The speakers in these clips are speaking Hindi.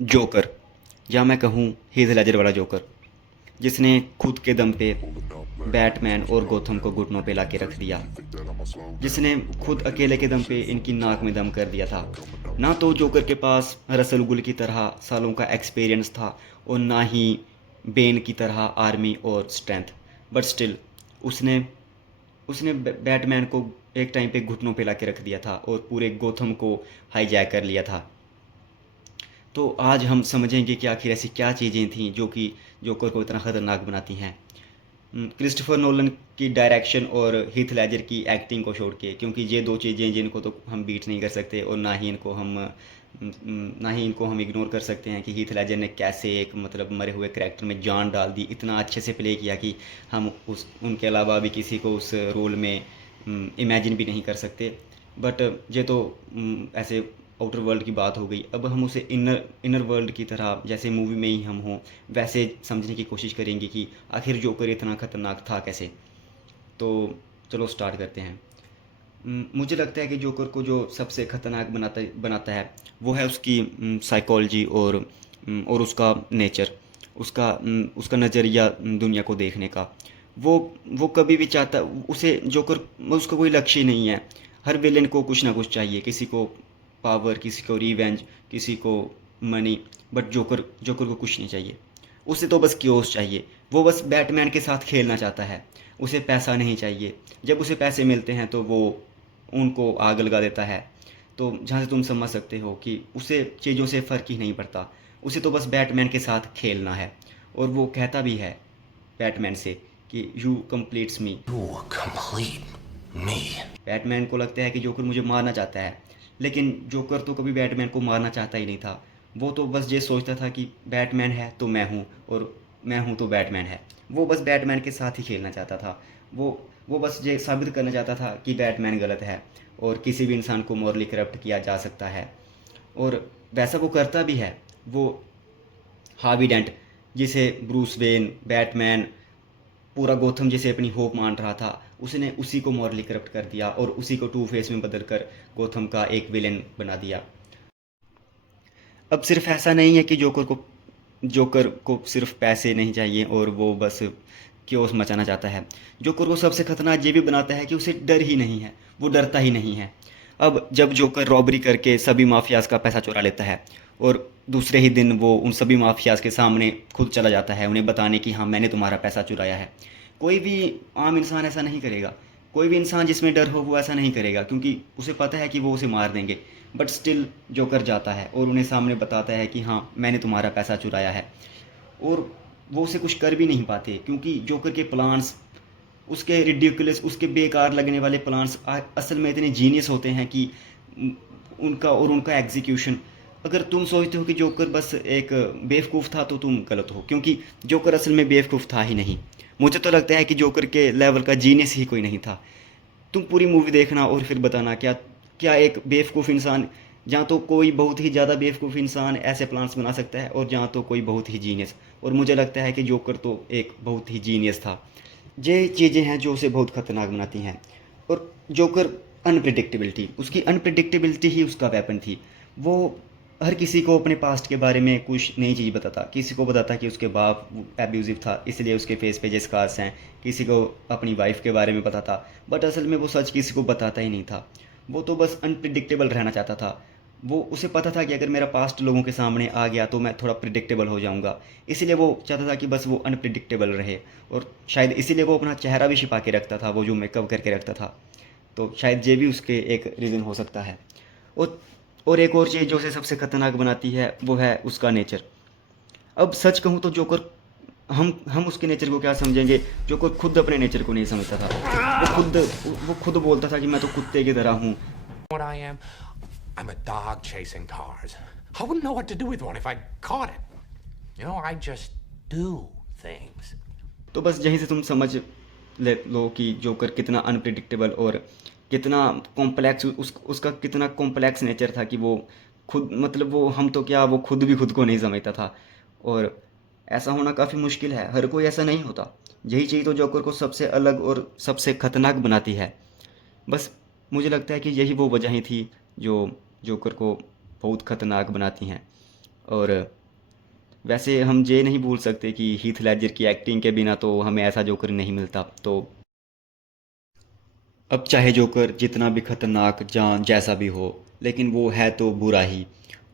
जोकर, या मैं कहूँ हीथ लेजर वाला जोकर, जिसने खुद के दम पे बैटमैन और गोथम को घुटनों पे ला के रख दिया, जिसने खुद अकेले के दम पे इनकी नाक में दम कर दिया था। ना तो जोकर के पास रसल गुल की तरह सालों का एक्सपीरियंस था, और ना ही बेन की तरह आर्मी और स्ट्रेंथ, बट स्टिल उसने उसने बैटमैन को एक टाइम पे घुटनों पे ला के रख दिया था और पूरे गोथम को हाईजैक कर लिया था। तो आज हम समझेंगे कि आखिर ऐसी क्या चीज़ें थीं जो कि जोकर को इतना ख़तरनाक बनाती हैं। क्रिस्टोफर नोलन की डायरेक्शन और हीथ लेजर की एक्टिंग को छोड़ के, क्योंकि ये दो चीज़ें जिनको तो हम बीट नहीं कर सकते, और ना ही इनको हम इग्नोर कर सकते हैं कि हीथ लेजर ने कैसे एक मतलब मरे हुए कैरेक्टर में जान डाल दी, इतना अच्छे से प्ले किया कि हम उस उनके अलावा भी किसी को उस रोल में इमेजिन भी नहीं कर सकते। बट ये तो ऐसे आउटर वर्ल्ड की बात हो गई। अब हम उसे इनर इनर वर्ल्ड की तरह, जैसे मूवी में ही हम हों वैसे समझने की कोशिश करेंगे कि आखिर जोकर इतना ख़तरनाक था कैसे। तो चलो स्टार्ट करते हैं। मुझे लगता है कि जोकर को जो सबसे ख़तरनाक बनाता बनाता है वो है उसकी साइकोलॉजी, और उसका नेचर, उसका नज़रिया दुनिया को देखने का। वो वो कभी भी चाहता, उसे जोकर, उसका कोई लक्ष्य ही नहीं है। हर विलेन को कुछ ना कुछ चाहिए, किसी को पावर, किसी को रिवेंज, किसी को मनी, बट जोकर जोकर को कुछ नहीं चाहिए। उसे तो बस क्योस चाहिए। वो बस बैटमैन के साथ खेलना चाहता है, उसे पैसा नहीं चाहिए। जब उसे पैसे मिलते हैं तो वो उनको आग लगा देता है। तो जहाँ से तुम समझ सकते हो कि उसे चीज़ों से फ़र्क ही नहीं पड़ता, उसे तो बस बैटमैन के साथ खेलना है। और वो कहता भी है बैटमैन से कि you completes me. You complete me. Batman को लगता है कि जोकर मुझे मारना चाहता है, लेकिन जोकर तो कभी बैटमैन को मारना चाहता ही नहीं था। वो तो बस ये सोचता था कि बैटमैन है तो मैं हूँ, और मैं हूँ तो बैटमैन है। वो बस बैटमैन के साथ ही खेलना चाहता था। वो बस ये साबित करना चाहता था कि बैटमैन गलत है, और किसी भी इंसान को मॉरली करप्ट किया जा सकता है। और वैसा वो करता भी है। वो हार्वी डेंट, जिसे ब्रूस वेन, बैटमैन, पूरा गोथम जिसे अपनी होप मान रहा था, उसने उसी को मॉरली करप्ट कर दिया और उसी को टू फेस में बदल कर गोथम का एक विलेन बना दिया। अब सिर्फ ऐसा नहीं है कि जोकर को सिर्फ पैसे नहीं चाहिए और वो बस क्योस मचाना चाहता है। जोकर को सबसे खतरनाक ये भी बनाता है कि उसे डर ही नहीं है, वो डरता ही नहीं है। अब जब जोकर रॉबरी करके सभी माफियाज का पैसा चुरा लेता है, और दूसरे ही दिन वो उन सभी माफियाज के सामने खुद चला जाता है उन्हें बताने कि हाँ मैंने तुम्हारा पैसा चुराया है। कोई भी आम इंसान ऐसा नहीं करेगा। कोई भी इंसान जिसमें डर हो वो ऐसा नहीं करेगा, क्योंकि उसे पता है कि वो उसे मार देंगे। बट स्टिल जोकर जाता है और उन्हें सामने बताता है कि हाँ मैंने तुम्हारा पैसा चुराया है। और वो उसे कुछ कर भी नहीं पाते, क्योंकि जोकर के प्लान्स, उसके रिडिकुलस, उसके बेकार लगने वाले प्लान्स असल में इतने जीनियस होते हैं कि उनका एग्जीक्यूशन, अगर तुम सोचते हो कि जोकर बस एक बेवकूफ़ था तो तुम गलत हो, क्योंकि जोकर असल में बेवकूफ़ था ही नहीं। मुझे तो लगता है कि जोकर के लेवल का जीनियस ही कोई नहीं था। तुम पूरी मूवी देखना और फिर बताना क्या क्या एक बेवकूफ़ इंसान, जहाँ तो कोई बहुत ही ज़्यादा बेवकूफ़ इंसान ऐसे प्लान्स बना सकता है, और जहाँ तो कोई बहुत ही जीनियस। और मुझे लगता है कि जोकर तो एक बहुत ही जीनियस था। ये चीज़ें हैं जो उसे बहुत ख़तरनाक बनाती हैं। और जोकर, अनप्रिडिक्टेबिलिटी, उसकी अनप्रिडिक्टेबिलिटी ही उसका वेपन थी। वो हर किसी को अपने पास्ट के बारे में कुछ नई चीज़ बताता। किसी को बताता कि उसके बाप एब्यूज़िव था इसलिए उसके फेस पे ये स्कार्स हैं, किसी को अपनी वाइफ के बारे में बताता, बट असल में वो सच किसी को बताता ही नहीं था। वो तो बस अनप्रिडिक्टेबल रहना चाहता था। वो उसे पता था कि अगर मेरा पास्ट लोगों के सामने आ गया तो मैं थोड़ा प्रिडिक्टेबल हो जाऊंगा, इसलिए वो चाहता था कि बस वो अनप्रिडिक्टेबल रहे। और शायद इसीलिए वो अपना चेहरा भी छिपा के रखता था, वो जो मेकअप करके रखता था। तो शायद ये भी उसके एक रीज़न हो सकता है। और और एक और चीज़ जो उसे सबसे खतरनाक बनाती है वो है उसका नेचर। अब सच कहूँ तो जोकर, हम उसके नेचर को क्या समझेंगे। जोकर खुद अपने नेचर को नहीं समझता था। वो खुद बोलता था कि मैं तो कुत्ते की तरह हूँ। What I am? I'm a dog chasing cars. I wouldn't know what to do with one if I caught it. I just do things. तो बस यहीं से तुम समझ ले लो कि जोकर कितना अनप्रिडिक्टेबल और कितना कॉम्प्लेक्स, उसका कितना कॉम्प्लेक्स नेचर था कि वो खुद, मतलब वो, हम तो क्या, वो खुद भी खुद को नहीं समझता था। और ऐसा होना काफ़ी मुश्किल है, हर कोई ऐसा नहीं होता। यही चीज़ तो जोकर को सबसे अलग और सबसे खतरनाक बनाती है। बस मुझे लगता है कि यही वो वजहें थी जो जोकर को बहुत खतरनाक बनाती हैं। और वैसे हम ये नहीं भूल सकते कि हीथ लेडजर की एक्टिंग के बिना तो हमें ऐसा जोकर नहीं मिलता। तो अब चाहे जोकर जितना भी खतरनाक जैसा भी हो, लेकिन वो है तो बुरा ही।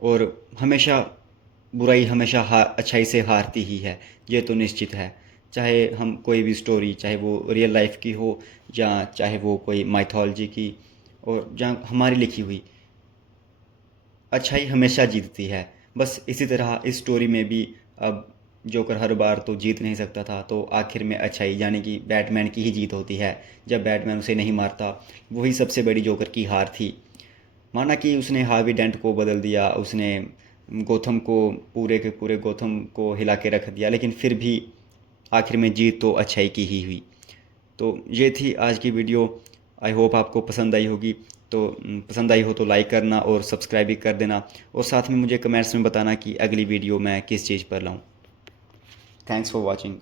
और हमेशा बुराई हमेशा अच्छाई से हारती ही है, ये तो निश्चित है। चाहे हम कोई भी स्टोरी, चाहे वो रियल लाइफ की हो या चाहे वो कोई माइथोलॉजी की, और जहाँ हमारी लिखी हुई, अच्छाई हमेशा जीतती है। बस इसी तरह इस स्टोरी में भी अब जोकर हर बार तो जीत नहीं सकता था, तो आखिर में अच्छाई यानी कि बैटमैन की ही जीत होती है। जब बैटमैन उसे नहीं मारता, वही सबसे बड़ी जोकर की हार थी। माना कि उसने हार्वी डेंट को बदल दिया, उसने गोथम को, पूरे के पूरे गोथम को हिला के रख दिया, लेकिन फिर भी आखिर में जीत तो अच्छाई की ही हुई। तो ये थी आज की वीडियो। आई होप आपको पसंद आई होगी। तो पसंद आई हो तो लाइक करना और सब्सक्राइब भी कर देना, और साथ में मुझे कमेंट्स में बताना कि अगली वीडियो मैं किस चीज़ पर लाऊं। Thanks for watching.